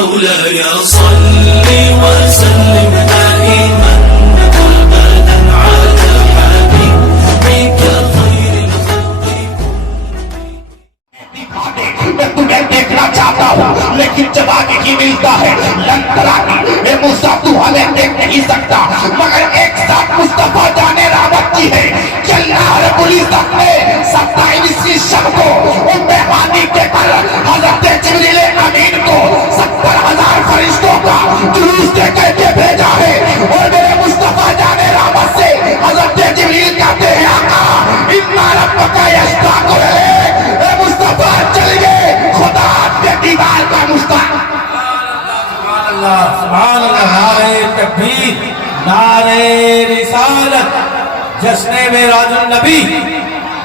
مولاي صل وسلم دائما أبدا على حبيبك خير الخلق میں تمہیں دیکھنا چاہتا ہوں لیکن جب آگے کی ملتا ہے لن ترانی اے موسیٰ تو ہمیں دیکھ نہیں سکتا مگر ایک ساتھ مصطفیٰ جانے رحمت کی ہے کہ اللہ رب العزت نے 27ویں شب کو ام ہانی کے گھر حضرت جبریل امین کو 70,000 فرشتوں کا جلوس دے کر کے بھیجا ہے اور میرے مصطفیٰ جانے رحمت سے حضرت جبریل کہتے ہیں آقا اِنَّ رَبَّكَ يَشْتَاقُ إِلَيْكَ اے مصطفیٰ چل گئے خدا کے دیدار کا مشتاق سبحان اللہ نعرہ تکبیر نعرہ رسالت جشن معراج النبی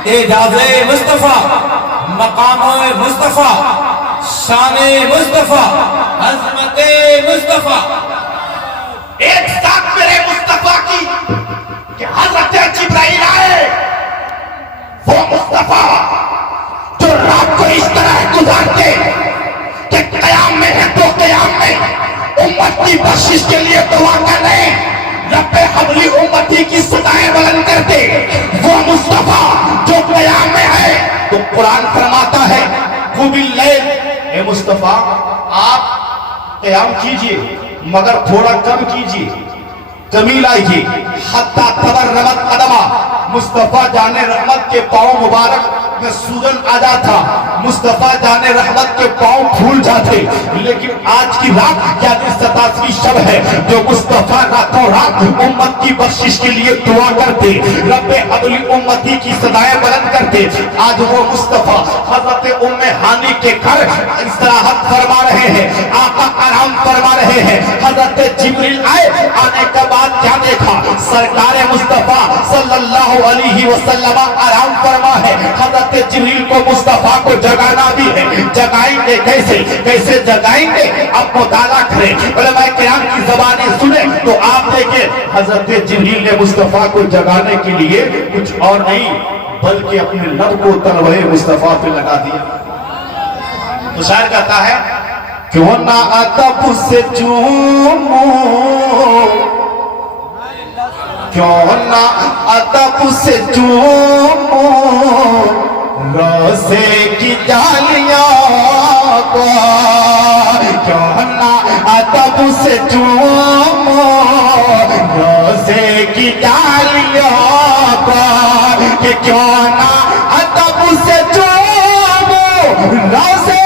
اعجاز مصطفیٰ مقام مصطفیٰ شان مصطفیٰ عظمت مصطفیٰ ایک ساتھ میرے مصطفیٰ کی کہ حضرت جبرائیل آئے وہ مصطفیٰ جو رات کو اس طرح گزارتے کہ قیام میں ہے تو قیام میں امت کی بخشش کے لیے دعا کر رہے رب حبلی امتی کی صدائیں بلند کرتے وہ مصطفیٰ جو قیام میں ہے تو قرآن فرماتا ہے قم اللیل اے مصطفیٰ آپ قیام کیجئے مگر تھوڑا کم کیجئے کمی لائیے حتی تبرمت قدمہ مصطفیٰ جانے رحمت کے پاؤں مبارک میں سوجن آ جاتا مصطفیٰ جانے رحمت کے پاؤں پھول جاتے لیکن آج کی رات یعنی 27ویں شب ہے جو مصطفیٰ راتوں رات امت کی بخشش کے لیے دعا کرتے رب حبلی امتی کی صدائیں بلند کرتے آج وہ مصطفیٰ حضرت ام ہانی کے گھر استراحت فرما رہے ہیں آقا آرام فرما رہے ہیں حضرت جبریل آئے آنے کے بعد کیا دیکھا سرکار مصطفیٰ صلی اللہ علیہ وسلم آرام فرما ہے حضرت جبریل کو مصطفیٰ کو جگانا بھی ہے جگائیں گے کیسے جگائیں گے اب مطالعہ کریں علماء کرام کی زبانیں سنیں تو آپ دیکھیں حضرت جبریل نے مصطفیٰ کو جگانے کے لیے کچھ اور نہیں بلکہ اپنے لب کو تلوے مصطفیٰ پہ لگا دیا تو شاعر کہتا ہے کیوں نہ ادب سے چوموں کیوں نہ ادب سے چوموں روزے کی جالیاں کو کیوں نہ ادب سے چوموں روزے کی جالیاں کو کہ کیوں نہ ادب سے چوموں روزے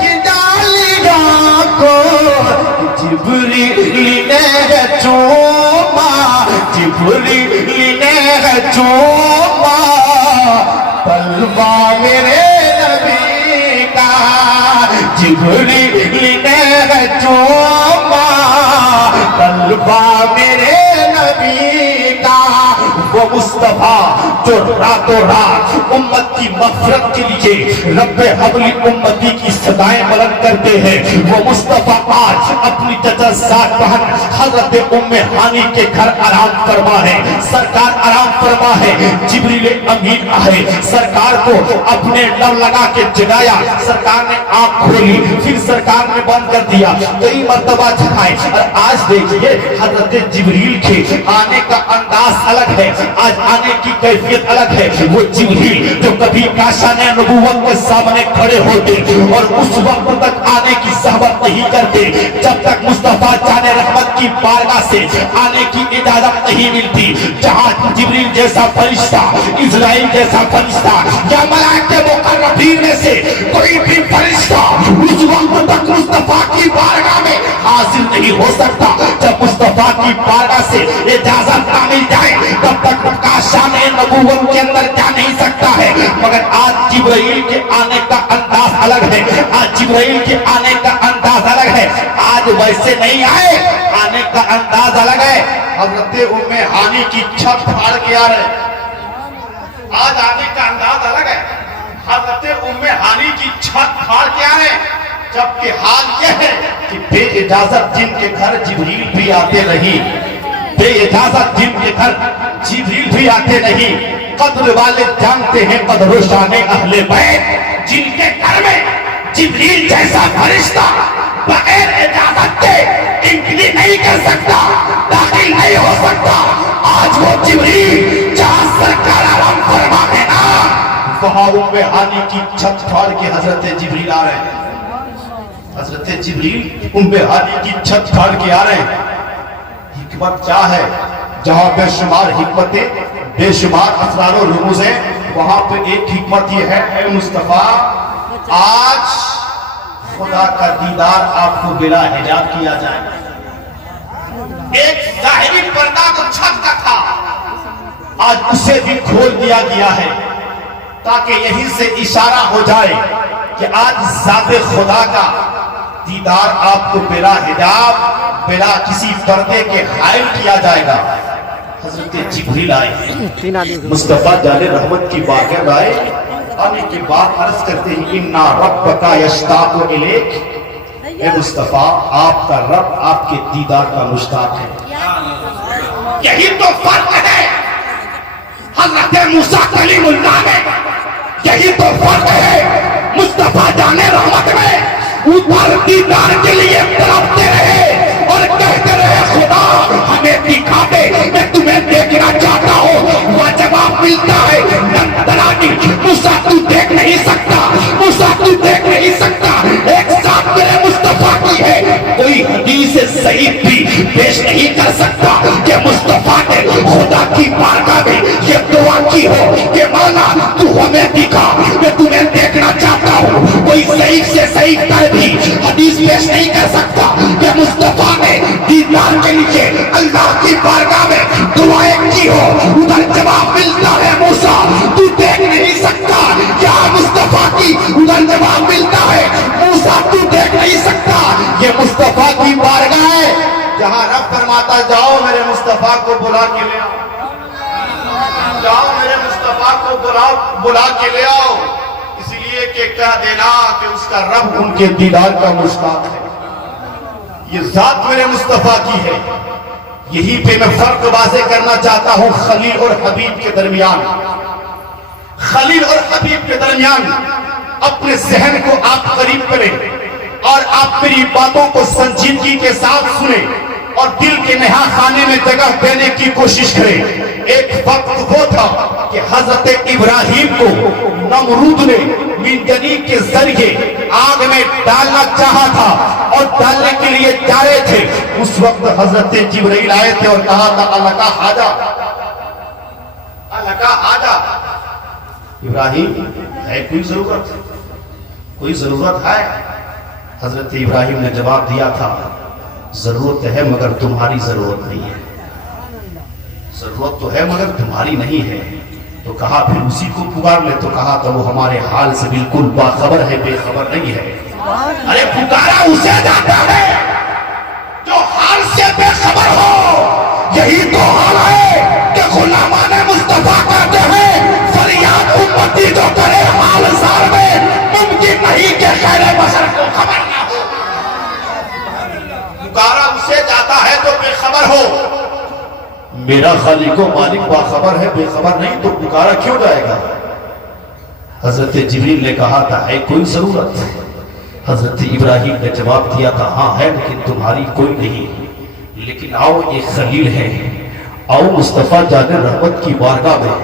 کی جالیاں کو جبریل نے چوما جبریل نے چوما پلوا میرے نبی کا جبریل نے چوما پلوا میرے نبی کا وہ مصطفیٰ جو راتوں رات امت کی مغفرت کے لیے رب حبلی امتی کی صدائیں بلند کرتے ہیں وہ مصطفیٰ آج اپنی جزازات بہن حضرت ام ہانی کے گھر آرام فرما ہے سرکار آرام فرما ہے جبریل امین آئے سرکار کو اپنے لب لگا کے جگایا سرکار نے آنکھ کھولی پھر سرکار نے بند کر دیا کئی مرتبہ جگائے اور آج دیکھئے حضرت جبریل کے آنے کا انداز الگ ہے آج آنے کی کیفیت الگ ہے وہ جبریل جو کبھی کاشان نبوت کے سامنے کھڑے ہوتے اور اس وقت تک آنے کی صحبت نہیں کرتے جب تک مصطفیٰ جانے رحمت کی بارگاہ سے آنے کی اجازت نہیں ملتی جہاں جبریل جیسا فرشتہ اسرائیل جیسا فرشتہ یا ملائکہ مقربین میں سے کوئی بھی فرشتہ اس وقت تک مصطفیٰ کی بارگاہ میں حاضر نہیں ہو سکتا جب مصطفیٰ کی بارگاہ سے اجازت نہ مل جائے تب تک کاشان نبوت کے اندر جا نہیں سکتا ہے مگر آج جبرائیل کے آنے کا انداز الگ ہے آج جبرائیل کے آنے کا انداز الگ ہے آج ویسے نہیں آئے آنے کا انداز الگ ہے حضرت ام ہانی کی چھت پھاڑ کے آ رہے آج آنے کا انداز الگ ہے حضرت ام ہانی کی چھت پھاڑ کے آ رہے جبکہ حال یہ ہے کہ بے اجازت جن کے گھر جبریل بھی آتے نہیں بے اجازت جن کے گھر جبریل بھی آتے نہیں قدر والے جانتے ہیں قدر و شان اہل بیت جن کے گھر میں جبریل جیسا فرشتہ بغیر ہو جبریل جہاں سرکار آرام فرما ہے نا وہاں ہانی کی چھت پھاڑ کے حضرت جبریل آ رہے ہیں. حضرت جبریل ہانی کی چھت پھاڑ کے آ رہے ہیں. حکمت کیا ہے؟ جہاں بے شمار حکمتیں بے شمار اسرار و رموز ہیں وہاں پہ ایک حکمت یہ ہے اے مصطفیٰ آج خدا کا دیدار آپ کو بلا حجاب کیا جائے. ایک ظاہری پردہ تو چھت کا تھا آج اسے بھی کھول دیا گیا ہے تاکہ یہیں سے اشارہ ہو جائے کہ آج ذات خدا کا دیدار آپ کو بلا حجاب بلا کسی پردے کے حائل کیا جائے گا. حضرت جبریل آئے مصطفیٰ جان رحمت کی بارگاہ میں آئے. آنے کے بعد عرض کرتے ہیں اِنَّا رَبَّكَ يَشْتَاقُ إِلَيْكَ. اے مصطفیٰ آپ کا رب آپ کے دیدار کا مشتاق ہے. یہی تو فرق ہے حضرت موسیٰ کلیم اللہ میں. یہی تو فرق ہے مصطفیٰ جان رحمت میں. اوپر دیدار کے لیے تڑپتے رہے اور کہتے رہے خدا ہمیں دکھا دے میں تمہیں دیکھنا چاہتا ہوں. وہ جواب ملتا ہے موسیٰ تو دیکھ نہیں سکتا موسیٰ تو دیکھ نہیں سکتا. ایک ساتھ میرے مصطفیٰ کی ہے کوئی حدیث صحیح بھی پیش نہیں کر سکتا کہ مصطفیٰ نے خدا کی بارگاہ میں یہ دعا کی ہو کہ مولا تو ہمیں دکھا میں تمہیں دیکھنا چاہتا ہوں. کوئی صحیح سے صحیح کر بھی حدیث پیش نہیں کر سکتا کہ مصطفیٰ نے دیدار کے لیے اللہ کی بارگاہ میں دعائیں کی ہو. ادھر جواب ملتا ہے موسیٰ تو دیکھ نہیں سکتا. کیا مصطفیٰ کی ادھر جواب ملتا ہے موسیٰ تو دیکھ نہیں سکتا. یہ مصطفیٰ کی بارگاہ ہے جہاں رب فرماتا جاؤ میرے مصطفیٰ کو بلا کے لے آؤ. جاؤ میرے مصطفیٰ کو بلا کے لے آؤ. اس لیے کہ کہہ دینا کہ اس کا رب ان کے دیدار کا مشتاق ہے. یہ ذات میرے مصطفیٰ کی ہے. یہی پہ میں فرق واضح کرنا چاہتا ہوں خلیل اور حبیب کے درمیان. خلیل اور حبیب کے درمیان اپنے ذہن کو آپ قریب کریں اور آپ میری باتوں کو سنجیدگی کے ساتھ سنیں اور دل کے نہا خانے میں جگہ دینے کی کوشش کریں. ایک وقت وہ تھا کہ حضرت ابراہیم کو نمرود نے منجنیق کے ذریعے آگ میں ڈالنا چاہا تھا اور ڈالنے کے لیے جا رہے تھے. اس وقت حضرت جبرائیل آئے تھے اور کہا تھا اللہ کا حاجہ اللہ کا حاجہ. ابراہیم ہے کوئی ضرورت ہے. حضرت ابراہیم نے جواب دیا تھا ضرورت ہے مگر تمہاری ضرورت نہیں ہے. ضرورت تو ہے مگر تمہاری نہیں ہے. تو کہا پھر اسی کو پکار لے. تو کہا تھا وہ ہمارے حال سے بالکل باخبر ہے بے خبر نہیں ہے. ارے پکارا اسے جاتا ہے جو حال سے بے خبر ہو. یہی تو حال ہے کہ غلامان مصطفیٰ کہتے ہیں فریاد امتی جو کرے حال زار میں ممکن نہیں کہ خیر بشر کو خبر نہ ہو. پکارا اسے جاتا ہے جو بے خبر ہو. میرا خالق و مالک باخبر ہے بے خبر نہیں تو پکارا کیوں جائے گا. حضرت جبریل نے کہا تھا ہے کوئی ضرورت. حضرت ابراہیم نے جواب دیا تھا ہاں ہے لیکن تمہاری کوئی نہیں. لیکن آؤ یہ خلیل ہے آؤ مصطفیٰ جان رحمت کی بارگاہ میں.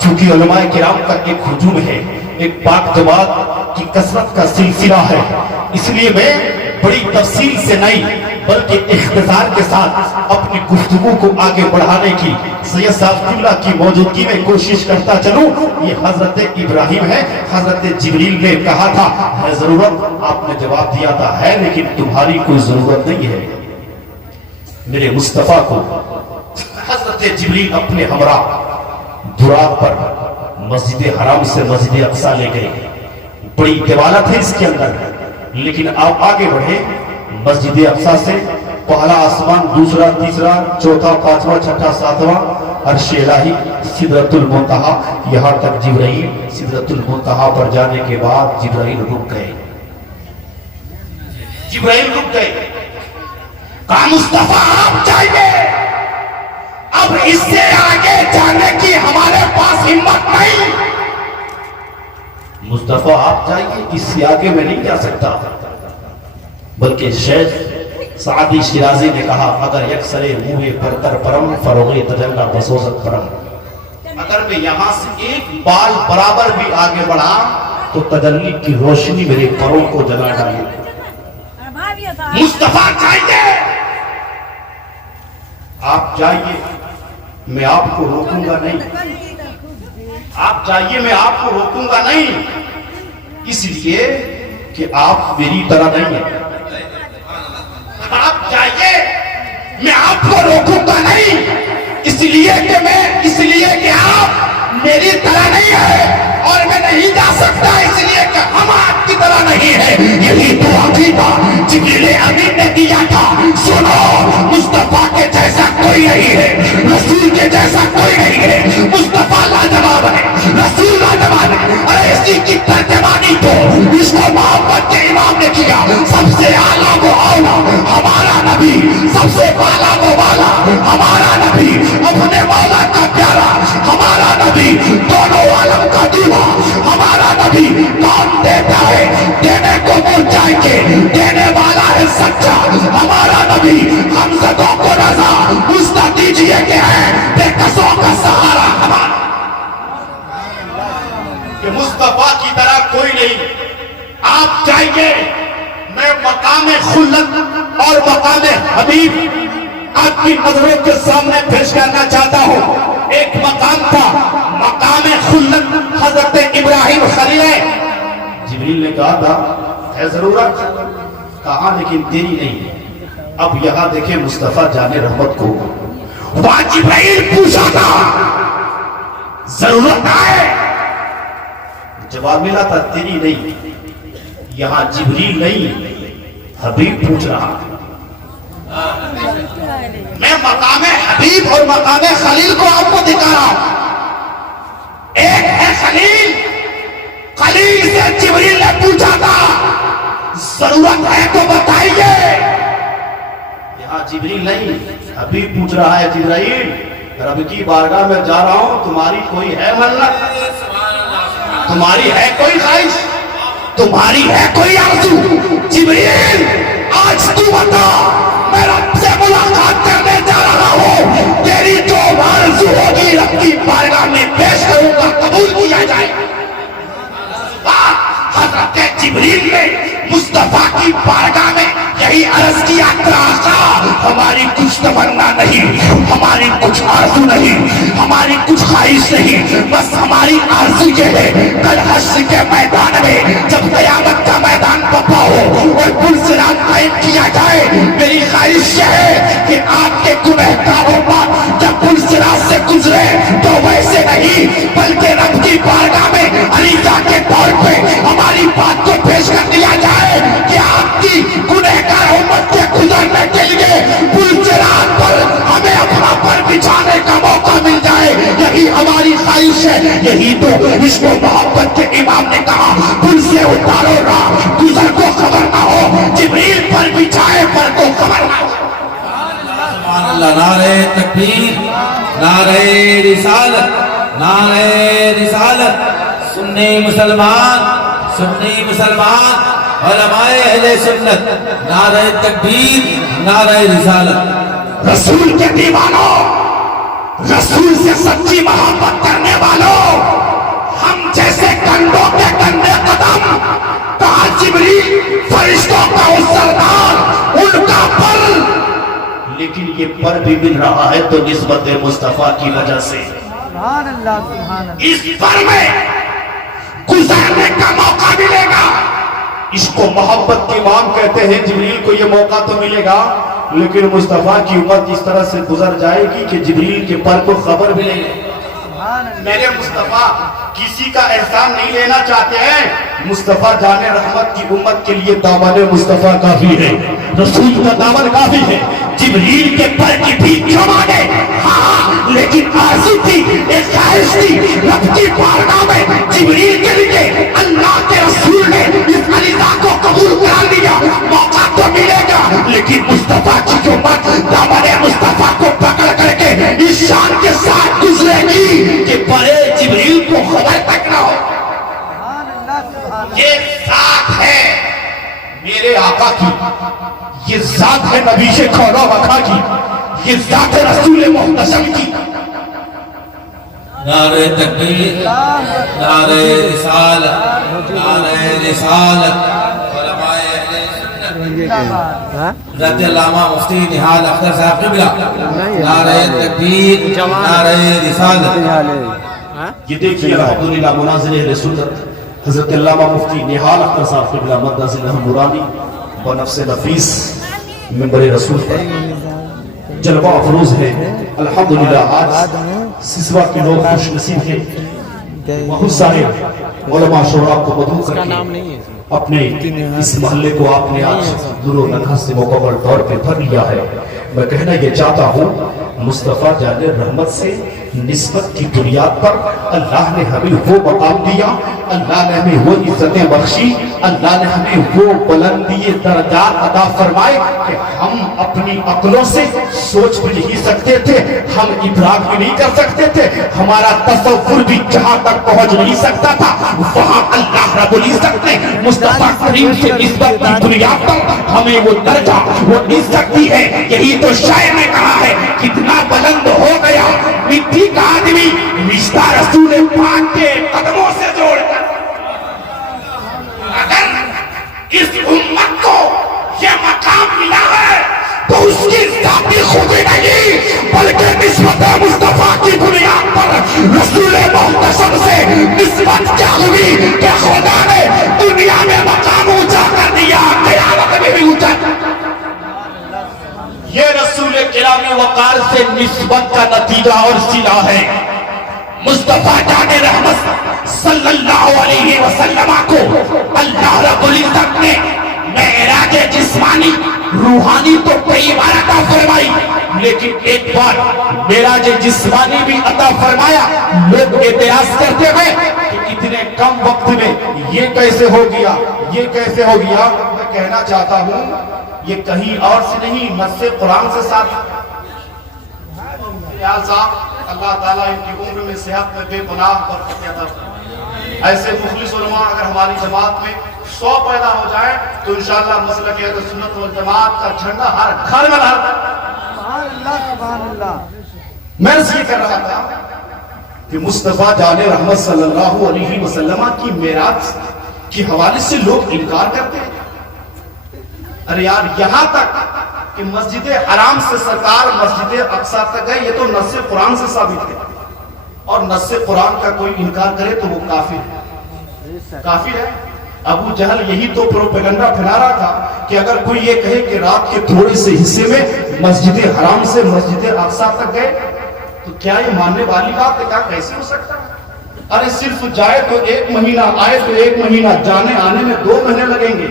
چونکہ علماء کرام کا ایک ہجوم ہے ایک پاک جواب کی کثرت کا سلسلہ ہے اس لیے میں بڑی تفصیل سے نہیں بلکہ اختصار کے ساتھ اپنی گفتگو کو آگے بڑھانے کی سید صاحب قبلہ کی موجودگی میں کوشش کرتا چلوں. یہ حضرت ابراہیم ہے. حضرت جبریل نے کہا تھا ہے ضرورت. آپ نے جواب دیا تھا ہے لیکن تمہاری کوئی ضرورت نہیں ہے. میرے مصطفیٰ کو حضرت جبریل اپنے ہمراہ براق پر مسجد حرام سے مسجد اقصی لے گئے. بڑی دیوالت ہے اس کے اندر لیکن آپ آگے بڑھے. مسجد اقصی سے پہلا آسمان دوسرا تیسرا چوتھا پانچواں چھٹا ساتواں عرش الہی سدرۃ المنتہا یہاں تک جبرائیل سدرۃ المنتہا پر جانے کے بعد جبرائیل رک گئے. کہا مصطفیٰ آپ چاہیے اب اس سے آگے جانے کی ہمارے پاس ہمت نہیں. مصطفیٰ آپ جائیے اس سے آگے میں نہیں جا سکتا. بلکہ شیخ سعدی شیرازی نے کہا اگر یکسر موے پرتر پرم فروغ تجلا بسوزت پرم، اگر میں یہاں سے ایک بال برابر بھی آگے بڑھا تو تجلی کی روشنی میرے پروں کو جلا ڈالے۔ مصطفیٰ چاہیے، آپ جائیے میں آپ کو روکوں گا نہیں، آپ جائیے میں آپ کو روکوں گا نہیں، اس لیے کہ آپ میری طرح نہیں ہیں۔ آپ جائیے میں آپ کو روکوں گا نہیں، اس لیے کہ آپ میری طرح نہیں ہے، اور میں نہیں جا سکتا اس لیے کہ ہم آپ کی طرح نہیں ہے۔ یہی تو عقیدہ جبریل امین نے دیا تھا، سنو مصطفیٰ کے جیسا کوئی نہیں ہے، رسول کے جیسا کوئی نہیں ہے، مصطفیٰ لاجواب ہے، رسول لاجواب ہے۔ ارے اسی کی ترجمانی تو اس کو محبت کے امام نے کیا، سب سے اعلیٰ وہ اولا ہمارا نبی، سب سے بالا وہ والا ہمارا نبی، اپنے مولا کا پیارا ہمارا نبی، دونوں عالم کا دیوا ہمارا نبی۔ کون دیتا ہے؟ دینے کو منہ چاہیے، دینے والا ہے سچا ہمارا نبی۔ ہم سبوں کو رضا مجھتا دیجئے کہ ہے بے کسوں کا سہارا ہمارا، کہ مصطفیٰ کی طرح کوئی نہیں۔ آپ چاہیے میں مقام خلت اور مقام حبیب آپ کی نظروں کے سامنے پیش کرنا چاہتا ہوں۔ ایک مقام تھا مقام خلت، حضرت ابراہیم خلیل، جبریل نے کہا تھا ہے ضرورت، کہا لیکن تیری نہیں۔ اب یہاں دیکھیں مصطفیٰ جان رحمت کو، وہاں جبرائیل پوچھا تھا ضرورت ہے، جواب ملا تھا تیری نہیں۔ یہاں جبریل نہیں حبیب پوچھ رہا، میں مقام حبیب اور مقام خلیل کو آپ کو دکھا رہا ہوں۔ ایک ہے خلیل، خلیل سے جبریل نے پوچھا تھا ضرورت ہے تو بتائیے، یہاں جبریل نہیں حبیب پوچھ رہا ہے جبرائیل رب کی بارگاہ میں جا رہا ہوں، تمہاری کوئی ہے منت، تمہاری ہے کوئی خواہش، تمہاری ہے کوئی آرزو؟ جبریل آج تو بتا، میں رب سے ملاقات کرنے جا رہا ہوں، تیری جو آرزو ہوگی رب کی بارگاہ میں پیش کروں گا، قبول کیا جائے۔ حضرت جبریل نے مصطفیٰ کی بارگاہ میں یہی عرض کیا کہ آقا ہماری کچھ تمنا نہیں، ہماری کچھ آرزو نہیں، ہماری کچھ خواہش نہیں، بس ہماری آرزو یہ ہے کل حشر کے میدان میں جب قیامت کا میدان پپا ہو اور پل صراط قائم کیا جائے، میری خواہش یہ ہے کہ آپ کے گنہگاروں پر جب پل صراط سے گزرے تو ویسے نہیں بلکہ رب کی بارگاہ میں عریضہ کے طور پہ ہماری بات کو پیش کر دیا جائے کہ آپ کی گنہگار امت کے گزرنے کے لیے پل صراط پر ہمیں اپنا پر بچھانے کا موقع مل جائے۔ یہی ہماری خواہش ہے، یہی تو عشق و محبت کے امام نے کہا پل سے اتارو راہ گزر کو خبر نہ ہو، جبریل پر بچھائے پر کو خبر نہ ہو۔ سبحان اللہ، نعرہ تکبیر، نعرہ رسالت، نعرہ رسالت، سنی مسلمان، سنی مسلمان، علماء اہل سنت، نعرہ تکبیر، نعرہ رسالت۔ رسول کے دیوانوں، رسول سے سچی محبت کرنے والوں، ہم جیسے کنڈوں کے کندھے قدم، کہا جبریل فرشتوں کا وہ سردار ان کا پر، لیکن یہ پر بھی مل رہا ہے تو نسبت مصطفیٰ کی وجہ سے۔ اس پر میں گزرنے کا موقع ملے گا، اس کو محبت کی امام کہتے ہیں۔ جبریل کو یہ موقع تو ملے گا لیکن مصطفیٰ کی امت اس طرح سے گزر جائے گی کہ جبریل کے پر کو خبر ملے گی۔ میرے مصطفیٰ کسی کا احسان نہیں لینا چاہتے ہیں، مصطفیٰ جان رحمت کی امت کے لیے دامن مصطفیٰ کافی ہے، رسول کا دامن کافی ہے۔ جبریل کے پر کی بھی کیوں مانے؟ ہاں لیکن آرزو تھی، ایک خواہش تھی، رب کی بارگاہ میں جبریل کے لیے اللہ کے رسول نے اس علیزہ کو قبول کرا لیا۔ موقع تو ملے گا لیکن مصطفیٰ کی جو امت دامن مصطفیٰ کو پکڑ کر کے اس شان کے ساتھ گزرے گی کہ بڑے جبریل کو خبر تک نہ ہو۔ یہ ذات ہے میرے آقا کی، یہ ذات ہے نبی سے کھولا وکھا کی، یہ ذات ہے رسول محتشم کی۔ نعرہ تکبیر، نعرہ رسالت، نعرہ رسالت، علماء اہل سنت، حضرت علامہ مفتی نہال اختر صاحب قبلہ، نعرہ تکبیر، نعرہ رسالت۔ یہ دیکھیے الحمدللہ مناظر اہل سنت حضرت علامہ مفتی نہال اختر صاحب قبلہ مدد ذلہ نورانی بنفس نفیس منبر رسول پر جلوہ افروز ہے۔ الحمدللہ آج سسوا کے لوگ خوش نصیب ہیں، بہت سارے علماء شعراء کو مدعو کر کے اپنے اس محلے کو آپ نے آج نور و نکھت سے مکمل طور پہ بھر لیا ہے۔ میں کہنا یہ چاہتا ہوں مصطفیٰ جان رحمت سے نسبت کی بنیاد پر اللہ نے ہمیں وہ مقام دیا، اللہ نے ہمیں وہ عزتیں بخشی، اللہ نے ہمیں وہ بلندی درجات عطا فرمائے کہ ہم اپنی عقلوں سے سوچ بھی نہیں سکتے تھے، ہم ادراک بھی نہیں کر سکتے تھے، ہمارا تصور بھی جہاں تک پہنچ نہیں سکتا تھا وہاں اللہ رب العزت نے مصطفیٰ کریم سے نسبت کی بنیاد پر ہمیں وہ درجہ وہ عزت دی ہے۔ یہی تو شاعر نے کہا ہے کتنا بلند ہو گیا مٹی کا آدمی رشتہ رسول پاک کے قدموں سے جوڑ کر۔ اگر اس امت کو یہ مقام ملا ہے تو اس کی ذاتی خوبی نہیں بلکہ نسبت مصطفیٰ کی بنیاد پر رسول محتشم سے نسبت کیا ہوئی کہ خدا نے دنیا میں مقام اونچا کر دیا، قیامت میں بھی اونچا کر دیا۔ یہ رسول کرام وقار سے نسبت کا نتیجہ اور صلہ ہے۔ مصطفیٰ جان رحمت صلی اللہ علیہ وسلم کو اللہ رب العزت نے معراج جسمانی روحانی تو کئی بار عطا فرمائی، لیکن ایک بار معراج جسمانی بھی عطا فرمایا۔ لوگ اعتراض کرتے ہیں کہ اتنے کم وقت میں یہ کیسے ہو گیا، یہ کیسے ہو گیا۔ میں کہنا چاہتا ہوں یہ کہیں اور سے نہیں نص قرآن سے ثابت۔ اللہ تعالیٰ ان کی عمر میں صحت میں بے پناہ برکت عطا فرمائے۔ ایسے مخلص علماء اگر ہماری جماعت میں 100 پیدا ہو جائیں تو انشاءاللہ مسلک اہل سنت والجماعت کا جھنڈا ہر گھر میں لہرائے۔ سبحان اللہ۔ میں یہ کہہ رہا تھا کہ مصطفیٰ جان رحمت صلی اللہ علیہ وسلم کی معراج کے حوالے سے لوگ انکار کرتے ہیں۔ ارے یار یہاں تک کہ مسجد حرام سے سرکار مسجد اقصی تک گئے، یہ تو نص قرآن سے ثابت ہے، اور نص قرآن کا کوئی انکار کرے تو وہ کافر ہے۔ کافر ہے۔ ابو جہل یہی تو پروپیگنڈا پھیلا رہا تھا کہ اگر کوئی یہ کہے کہ رات کے تھوڑے سے حصے میں مسجد حرام سے مسجد اقصی تک گئے تو کیا یہ ماننے والی بات ہے؟ کیا کیسے ہو سکتا ہے؟ ارے صرف جائے تو 1 مہینہ، آئے تو 1 مہینہ، جانے آنے میں 2 مہینے لگیں گے،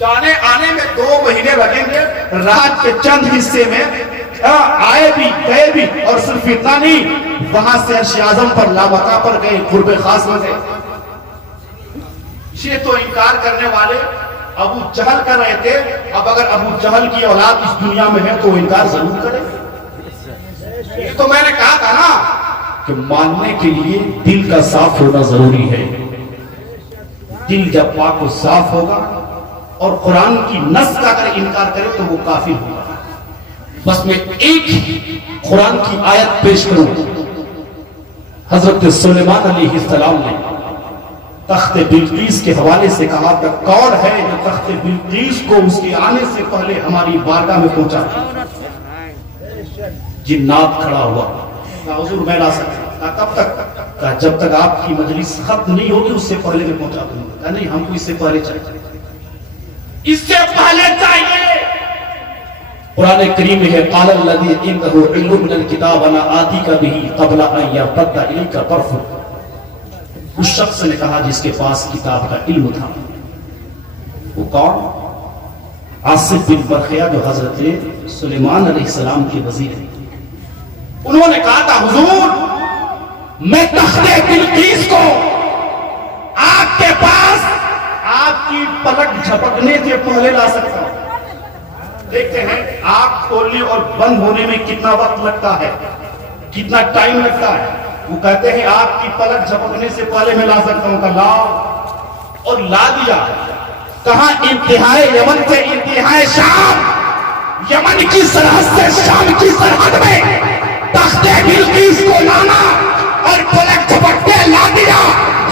جانے آنے میں 2 مہینے لگیں گے۔ رات کے چند حصے میں آئے بھی گئے بھی، اور صرف اتنا نہیں وہاں سے عرش اعظم پر لامکہ پر گئے، قرب خاص میں گئے۔ یہ تو انکار کرنے والے ابو جہل کر رہے تھے، اب اگر ابو جہل کی اولاد اس دنیا میں ہے تو وہ انکار ضرور کرے۔ یہ تو میں نے کہا تھا نا کہ ماننے کے لیے دل کا صاف ہونا ضروری ہے۔ دل جب پاک و صاف ہوگا اور قرآن کی نص کا اگر انکار کرے تو وہ کافر ہوگا۔ بس میں ایک قرآن کی آیت پیش کروں۔ حضرت سلیمان علیہ السلام نے تخت بلقیس کے حوالے سے کہا کہ کون ہے جو تخت بلقیس کو اس کے آنے سے پہلے ہماری بارگاہ میں پہنچا۔ جنات کھڑا ہوا، حضور میں لا سکتا، کب تک؟ کہا جب تک آپ کی مجلس ختم نہیں ہوگی اس سے پہلے میں پہنچا دوں گا۔ کہا نہیں، ہم کو اس سے پہلے چاہیے، اس سے پہلے چاہیے۔ قرآن کریم میں ہے قال الذی عنده علم من الکتاب انا آتیک بہ قبل ان یرتد الیک طرفک۔ اس شخص نے کہا جس کے پاس کتاب کا علم تھا، وہ کون؟ عاصف بن برخیہ جو حضرت سلیمان علیہ السلام کے وزیر ہیں۔ انہوں نے کہا تھا حضور میں تخت بلقیس کو آپ کے پاس آپ کی پلک جھپکنے سے پہلے لا سکتا ہوں۔ دیکھتے ہیں آنکھ کھولنے اور بند ہونے میں کتنا وقت لگتا ہے، کتنا ٹائم لگتا ہے۔ وہ کہتے ہیں آپ کی پلک جھپکنے سے پہلے میں لا سکتا ہوں۔ کہ لاؤ، اور لا دیا۔ کہاں انتہائے یمن سے انتہائے شام، یمن کی سرحد سے شام کی سرحد میں تخت بلقیس کو لانا اور پلک جھپٹتے لا دیا،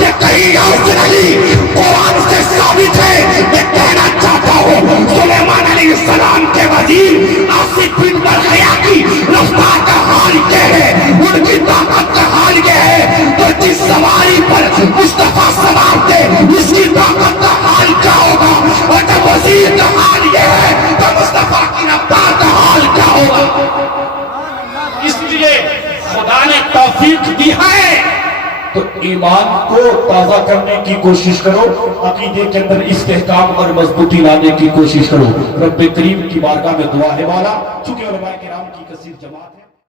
یہ کہیں یاد نہیں، قرآن سے ثابت ہے۔ میں کہنا چاہتا ہوں سلیمان علیہ السلام کے وزیر آصف بن برخیا کی رفتار کا حال کیا ہے، ان کی طاقت کا حال کیا ہے، تو جس سواری پر مصطفیٰ سوار تھے اس کی طاقت کا حال کیا ہوگا، اور جب وزیر کا حال یہ ہے تو مصطفیٰ کی رفتار کا حال کیا ہوگا۔ اس لیے خدا نے توفیق دی ہے تو ایمان کو تازہ کرنے کی کوشش کرو، عقیدے کے اندر استحکام اور مضبوطی لانے کی کوشش کرو۔ رب کریم کی بارگاہ میں دعا ہے مولا، چونکہ علماء کرام کی